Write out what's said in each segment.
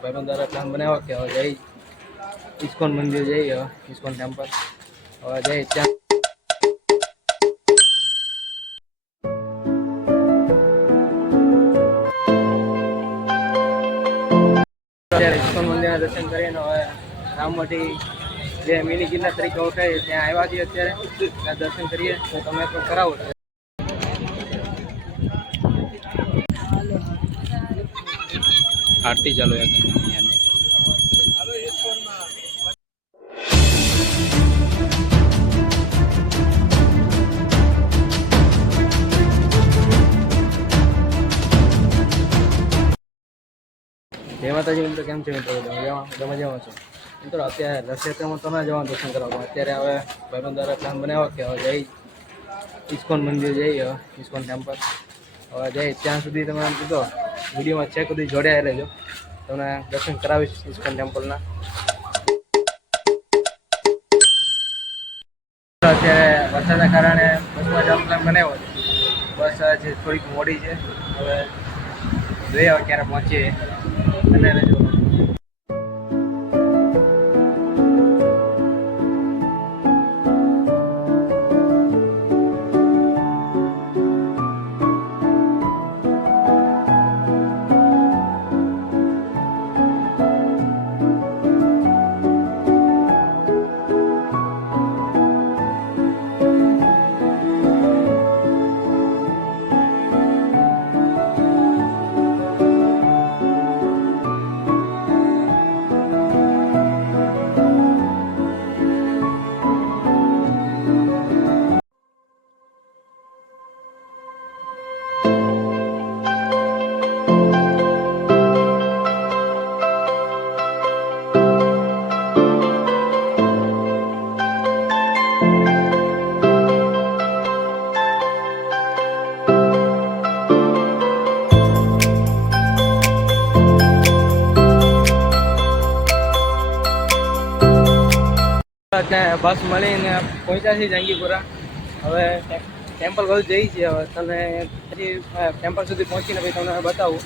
ભાઈબંધ દ્વારા પ્લાન બનાવ્યો કે હવે જઈ ઇસ્કોન મંદિર જઈએ, ઇસ્કોન ટેમ્પલ હવે જઈ ત્યાં. અત્યારે ઇસ્કોન મંદિરના દર્શન કરીને હવે રામવાટી જે મિની ગિરનાર તરીકે ઓળખાય ત્યાં આવ્યા છીએ. અત્યારે ત્યાં દર્શન કરીએ તો તમે પણ કરાવો. આરતી ચાલુ જય માતાજી મિત્રો, કેમ છે મિત્રો? મજામાં છો મિત્રો? અત્યારે રથયાત્રામાં તમે જવાનું દર્શન કરવા. અત્યારે હવે ભાઈબંધ દ્વારા પ્લાન બનાવ્યો કે હવે જઈ ઇસ્કોન મંદિર જઈએ, ઇસ્કોન ટેમ્પલ હવે જઈ. ત્યાં સુધી તમે એમ કીધો વિડીયોમાં ચેક સુધી જોડાયા રહેજો, તમને દર્શન કરાવીશ ઇસ્કોન ટેમ્પલના. અત્યારે વરસાદના કારણે બસમાં જવાનો પ્લાન બનાવ્યો છે. બસ આજે થોડીક મોડી છે, હવે જોઈએ હવે ક્યારે પહોંચીએ. અને રહેજો. બસ મળીને પહોંચ્યા છીએ જંગીપુરા. હવે ટેમ્પલ બધું જઈ છીએ. હવે તમે પછી ટેમ્પલ સુધી પહોંચીને પછી તમને બતાવું.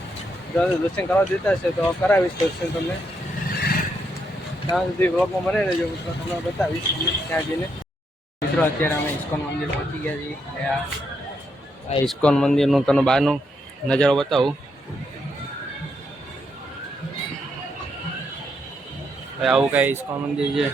જો દર્શન કરવા દેતા હશે તો કરાવીશ દર્શન તમને. ત્યાં સુધી વ્લોગમાં બને રહેજો મિત્રો, તમને બતાવીશ ત્યાં જઈને. મિત્રો અત્યારે અમે ઇસ્કોન મંદિર પહોંચી ગયા છીએ. આ ઇસ્કોન મંદિરનું તમને બહારનું નજારો બતાવું. આવું કાંઈ ઇસ્કોન મંદિર છે.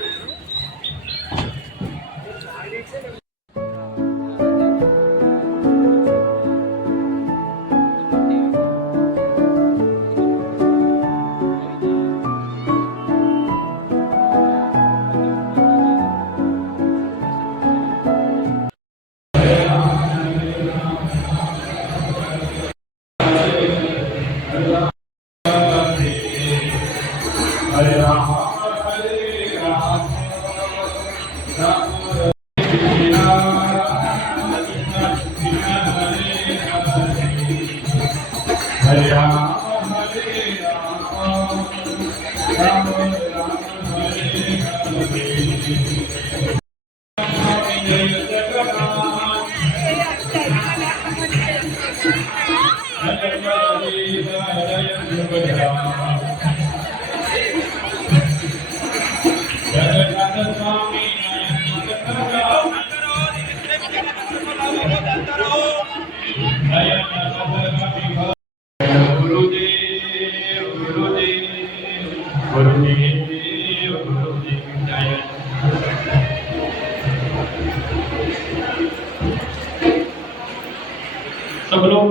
सब लोग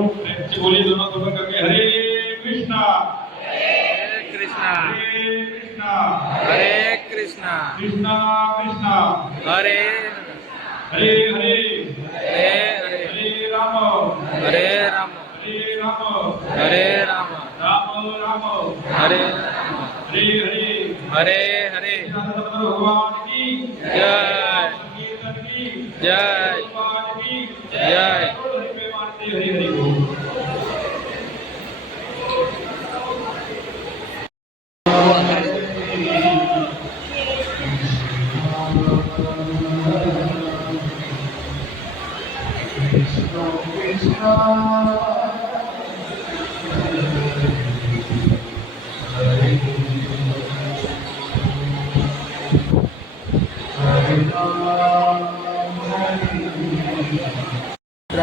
बोलिए दोनों दोनों करके हरे कृष्णा हरे कृष्णा कृष्णा कृष्णा हरे हरे हरे हरे हरे हरे राम हरे राम हरे राम हरे राम राम राम हरे हरे हरे हरे हरे भगवान की जय कीर्तन की जय भगवान की जय. हरे हरे बोल. Krishna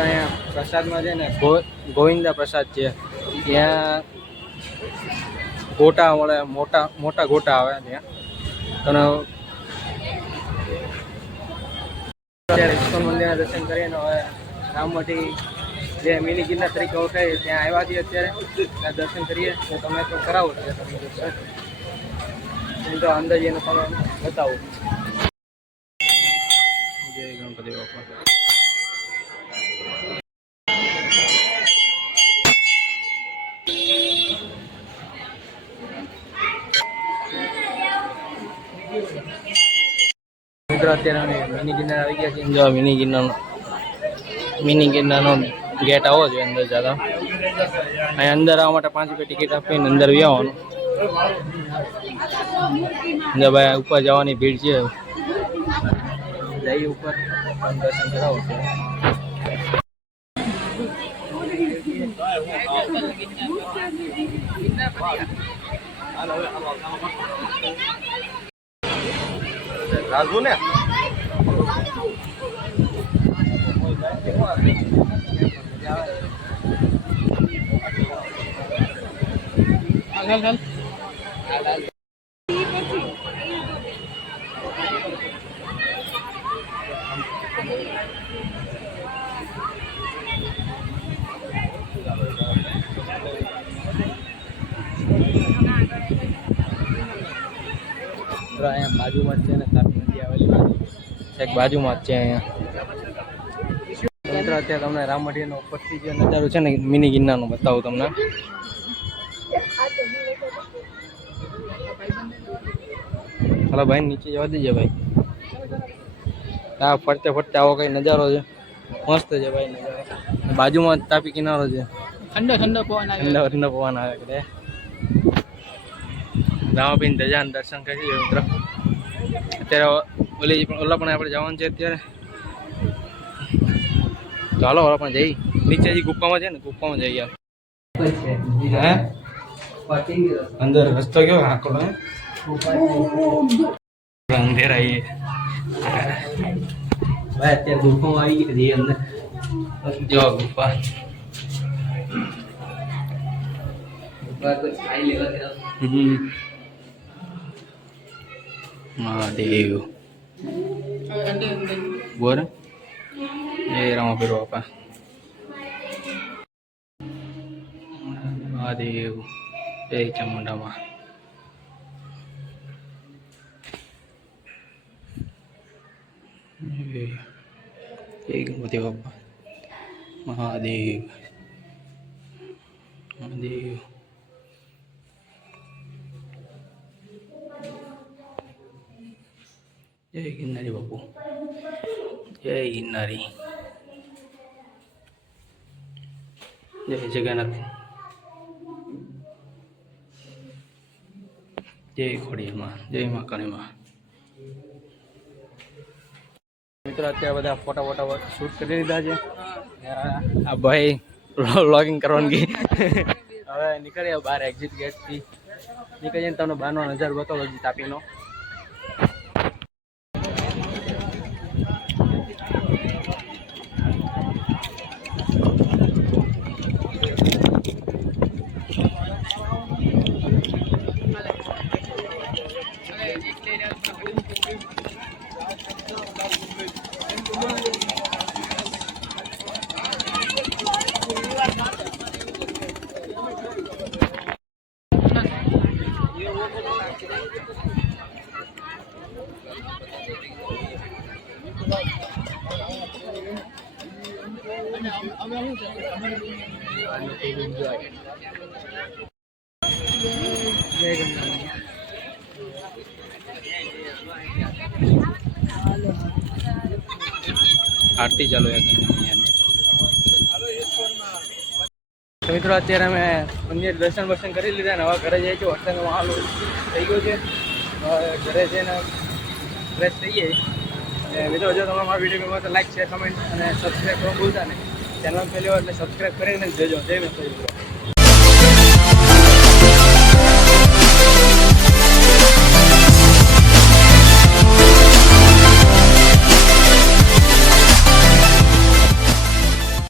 અહીંયા પ્રસાદમાં છે ને ગોવિંદા પ્રસાદ છે, ત્યાં ગોટા મળે, મોટા મોટા ગોટા આવે ત્યાં. અને અત્યારે ઇસ્કોન મંદિરના દર્શન કરીને હવે રામવાટી જે મિની ગિરનાર તરીકે ઓળખાય ત્યાં આવ્યા છીએ. અત્યારે ત્યાં દર્શન કરીએ તો તમે તો કરાવો તમે દર્શન, તો અંદર જઈને તમે બતાવો. જય ગણપતિ બાપા. મિત્રો અત્યારે મિની ગિરનાર આવી ગયા છે. જો મિની ગિરનારનો ગેટ આવો જોઈએ અંદર જતા. અહીં અંદર આવવા માટે 5 રૂપિયા ટિકિટ આપીને અંદર આવવાનું. અંદર ભાઈ ઉપર જવાની ભીડ છે, જઈએ ઉપર દર્શન કરાવો છે. રાજુ ને અહીંયા બાજુમાં જ છે ને, તાપી નદી આવેલી એક બાજુમાં જ છે અહીંયા. મિત્રો અત્યારે તમને રામવાટીનો ઉપરથી જે નજારો છે ને મિની ગિરનારનો બતાવું તમને. હાલો ભાઈ નીચે જવા દેજે ભાઈ. આ ફરતે ફરતે આવો કઈ નજારો છે, મસ્ત છે ભાઈ નજારો. બાજુમાં જ તાપી કિનારો છે, ઠંડો ઠંડો પવન આવે, ઠંડો પવન આવે એટલે રામાપીર ધજાના દર્શન કરીએ મિત્રો. અત્યારે ઓલા પણ આપણે જવાનું છે અત્યારે. ચાલો ઓલા પણ જઈ નીચે જે ગુફામાં છે ને, ગુફામાં જઈએ. હે અંદર રસ્તો કેવો આખો અંધેરા એ ભાઈ. અત્યારે ગુફામાં આવી ગઈ જઈએ અંદર. જો ગુફા મહાદેવ બોર જય રામાપીર બાપા. મહાદેવ જય ચામુંડામાં. જય ગણપતિ બાપા. મહાદેવ મહાદેવ. જય ગિરનારી બાપુ, જય ગિરનારી, જય જગન્નાથ, જય ખોડિયારમાં, જય મા કાળીમાં. મિત્રો અત્યારે બધા ફોટા શૂટ કરી લીધા છે. આ ભાઈ વ્લોગિંગ કરવાની હવે નીકળ્યા બહાર એક્ઝિટ ગેટથી નીકળીને તમને બહારનો નજારો બતાવો તાપીનો. આરતી ચાલુ મિત્રો. અત્યારે અમે મંદિર દર્શન કરી લીધા ને હવે ઘરે જઈએ છીએ. વરસાદનો માહોલ થઈ ગયો છે, ઘરે જઈને ફ્રેશ થઈએ. મિત્રો જો તમે મારા વિડીયો ગમે તો લાઈક, શેર, કમેન્ટ અને સબસ્ક્રાઈબ કરવા ભૂલતા નહીં. ચેનલ પહેલી વાર એટલે સબસ્ક્રાઈબ કરીને જજો. જય માતાજી.